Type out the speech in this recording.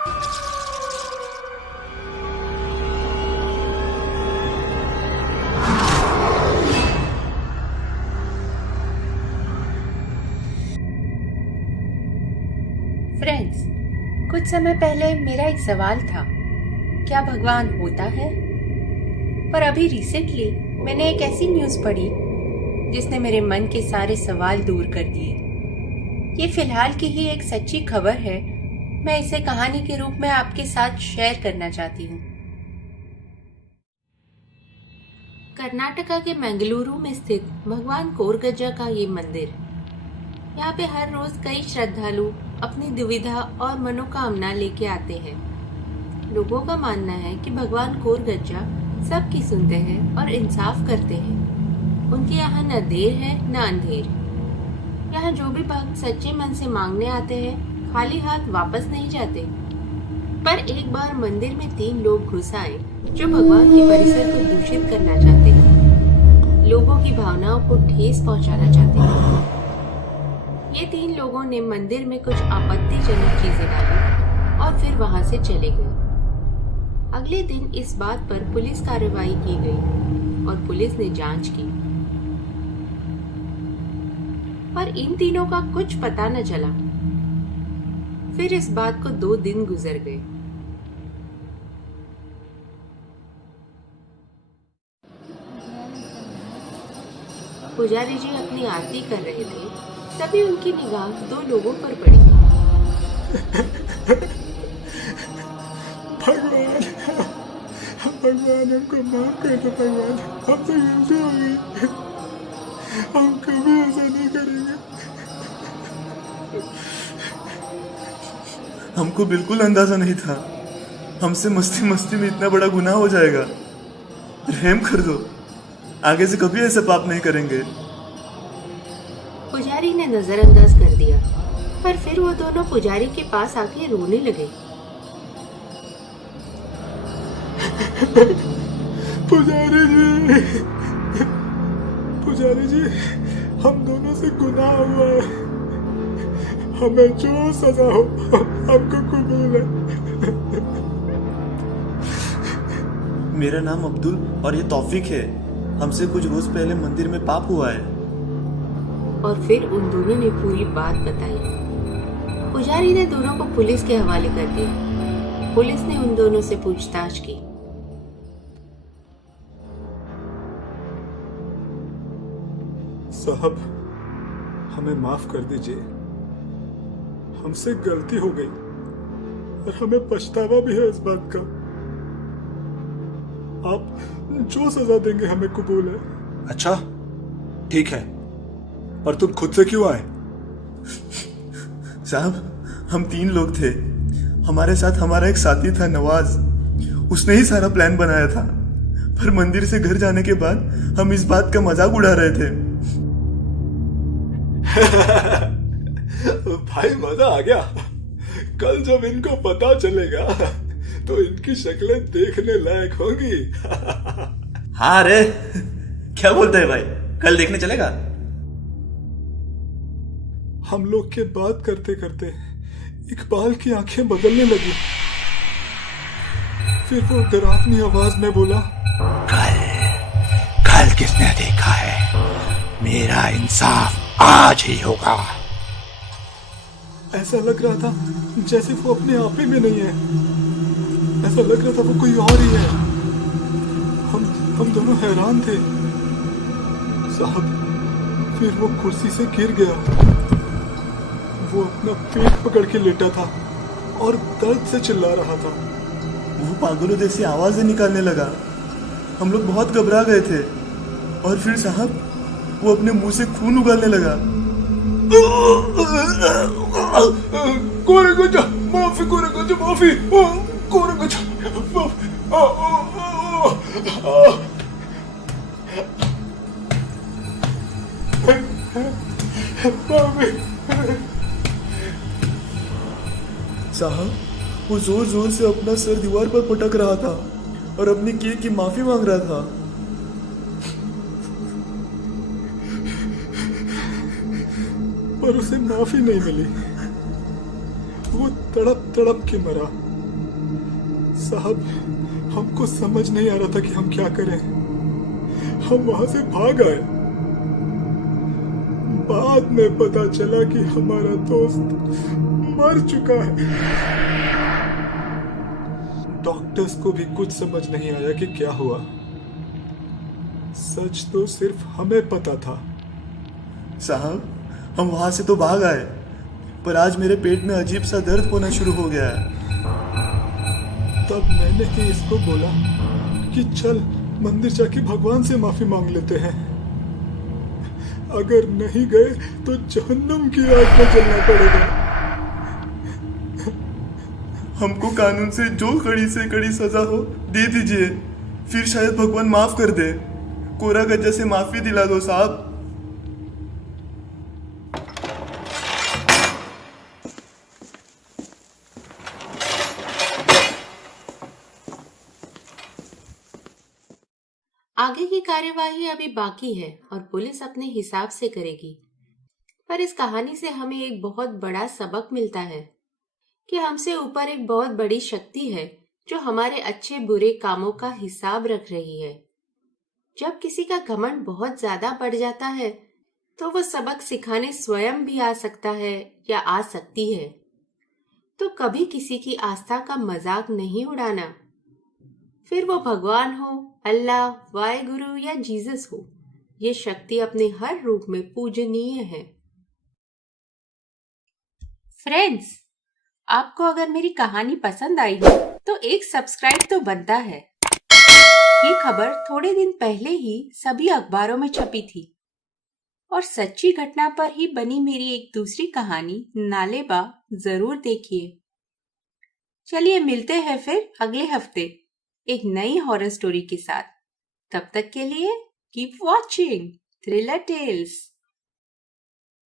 Friends, कुछ समय पहले मेरा एक सवाल था, क्या भगवान होता है? पर अभी रिसेंटली मैंने एक ऐसी न्यूज़ पढ़ी जिसने मेरे मन के सारे सवाल दूर कर दिए। ये फिलहाल की ही एक सच्ची खबर है। मैं इसे कहानी के रूप में आपके साथ शेयर करना चाहती हूँ। कर्नाटका के मंगलुरु में स्थित भगवान कोरगज्जा का ये मंदिर, यहाँ पे हर रोज कई श्रद्धालु अपनी दुविधा और मनोकामना लेके आते हैं। लोगों का मानना है कि भगवान कोरगज्जा सबकी सुनते हैं और इंसाफ करते हैं। उनके यहाँ न देर है न अंधेर। यहाँ जो भी भक्त सच्चे मन से मांगने आते हैं, खाली हाथ वापस नहीं जाते। पर एक बार मंदिर में 3 लोग घुस आए जो भगवान के परिसर को दूषित करना चाहते थे, लोगों की भावनाओं को ठेस पहुंचाना चाहते थे। ये 3 लोगों ने मंदिर में कुछ आपत्तिजनक चीजें डाली और फिर वहां से चले गए। अगले दिन इस बात पर पुलिस कार्रवाई की गई और पुलिस ने जांच की, पर इन तीनों का कुछ पता न चला। फिर इस बात को 2 दिन गुजर गए। पुजारी जी अपनी आरती कर रहे थे, तभी उनकी निगाह 2 लोगों पर पड़ी। भगवान, भगवान हमको माफ कर दो। भगवान, हमसे गलती हो गई, हम कभी ऐसा नहीं करेंगे। हमको बिल्कुल अंदाजा नहीं था हमसे मस्ती मस्ती में इतना बड़ा गुनाह हो जाएगा। रहम कर दो, आगे से कभी ऐसा पाप नहीं करेंगे। पुजारी ने नजरअंदाज कर दिया, पर फिर वो दोनों पुजारी के पास आके रोने लगे। पुजारी जी, पुजारी जी, हम दोनों से गुनाह हुआ है। हमें जो सजा हो हमको कबूल है। मेरा नाम अब्दुल और ये तौफीक है। हमसे कुछ रोज पहले मंदिर में पाप हुआ है। और फिर उन दोनों ने पूरी बात बताई। पुजारी ने दोनों को पुलिस के हवाले कर दिया। पुलिस ने उन दोनों से पूछताछ की। साहब, हमें माफ कर दीजिए, हमसे गलती हो गई और हमें पछतावा भी है इस बात का। आप जो सजा देंगे हमें कबूल है। अच्छा, ठीक है, पर तुम खुद से क्यों आए? साहब, हम 3 लोग थे। हमारे साथ हमारा एक साथी था नवाज। उसने ही सारा प्लान बनाया था। पर मंदिर से घर जाने के बाद हम इस बात का मजाक उड़ा रहे थे। भाई, मजा आ गया। कल जब इनको पता चलेगा तो इनकी शक्लें देखने लायक होंगी। हाँ रे, क्या बोलते हैं भाई, कल देखने चलेगा? हम लोग के बात करते करते इकबाल की आंखें बदलने लगी। फिर वो डरावनी आवाज में बोला, कल किसने देखा है? मेरा इंसाफ आज ही होगा। ऐसा लग रहा था जैसे वो अपने आप ही में नहीं है। ऐसा लग रहा था वो कोई और ही है। हम दोनों हैरान थे। साहब, फिर वो कुर्सी से गिर गया। वो अपना पेट पकड़ के लेटा था और दर्द से चिल्ला रहा था। वो पागलों जैसी आवाजें निकालने लगा। हम लोग बहुत घबरा गए थे। और फिर साहब, वो अपने मुंह से खून उगलने लगा। कोरगज्जा माफी, कोरगज्जा माफी, कोरगज्जा माफी। साहब, वो जोर जोर से अपना सर दीवार पर पटक रहा था और अपनी किए की माफी मांग रहा था। पर उसे माफी नहीं मिली। वो तड़प तड़प के मरा। साहब, हमको समझ नहीं आ रहा था कि हम क्या करें। हम वहां से भाग आए। बाद में पता चला कि हमारा दोस्त मर चुका है। डॉक्टर्स को भी कुछ समझ नहीं आया कि क्या हुआ। सच तो सिर्फ हमें पता था। साहब, हम वहां से तो भाग आए, पर आज मेरे पेट में अजीब सा दर्द होना शुरू हो गया है। तब मैंने ही इसको बोला कि चल मंदिर जाके भगवान से माफी मांग लेते हैं। अगर नहीं गए तो जहन्नुम की आग में जलना पड़ेगा। हमको कानून से जो कड़ी से कड़ी सजा हो दे दीजिए, फिर शायद भगवान माफ कर दे। कोरा गज्जा से माफी दिला दो साहब। आगे की कार्यवाही अभी बाकी है और पुलिस अपने हिसाब से करेगी। पर इस कहानी से हमें एक बहुत बड़ा सबक मिलता है कि हमसे ऊपर एक बहुत बड़ी शक्ति है जो हमारे अच्छे बुरे कामों का हिसाब रख रही है। जब किसी का घमंड बहुत ज्यादा बढ़ जाता है तो वो सबक सिखाने स्वयं भी आ सकता है या आ सकती है। तो कभी किसी की आस्था का मजाक नहीं उड़ाना, फिर वो भगवान हो, अल्लाह, वाहेगुरु या जीसस हो। ये शक्ति अपने हर रूप में पूजनीय है। फ्रेंड्स, आपको अगर मेरी कहानी पसंद आई हो तो एक सब्सक्राइब तो बनता है। ये खबर थोड़े दिन पहले ही सभी अखबारों में छपी थी और सच्ची घटना पर ही बनी मेरी एक दूसरी कहानी नालेबा जरूर देखिए। चलिए मिलते हैं फिर अगले हफ्ते एक नई हॉरर स्टोरी के साथ। तब तक के लिए कीप वॉचिंग थ्रिलर टेल्स।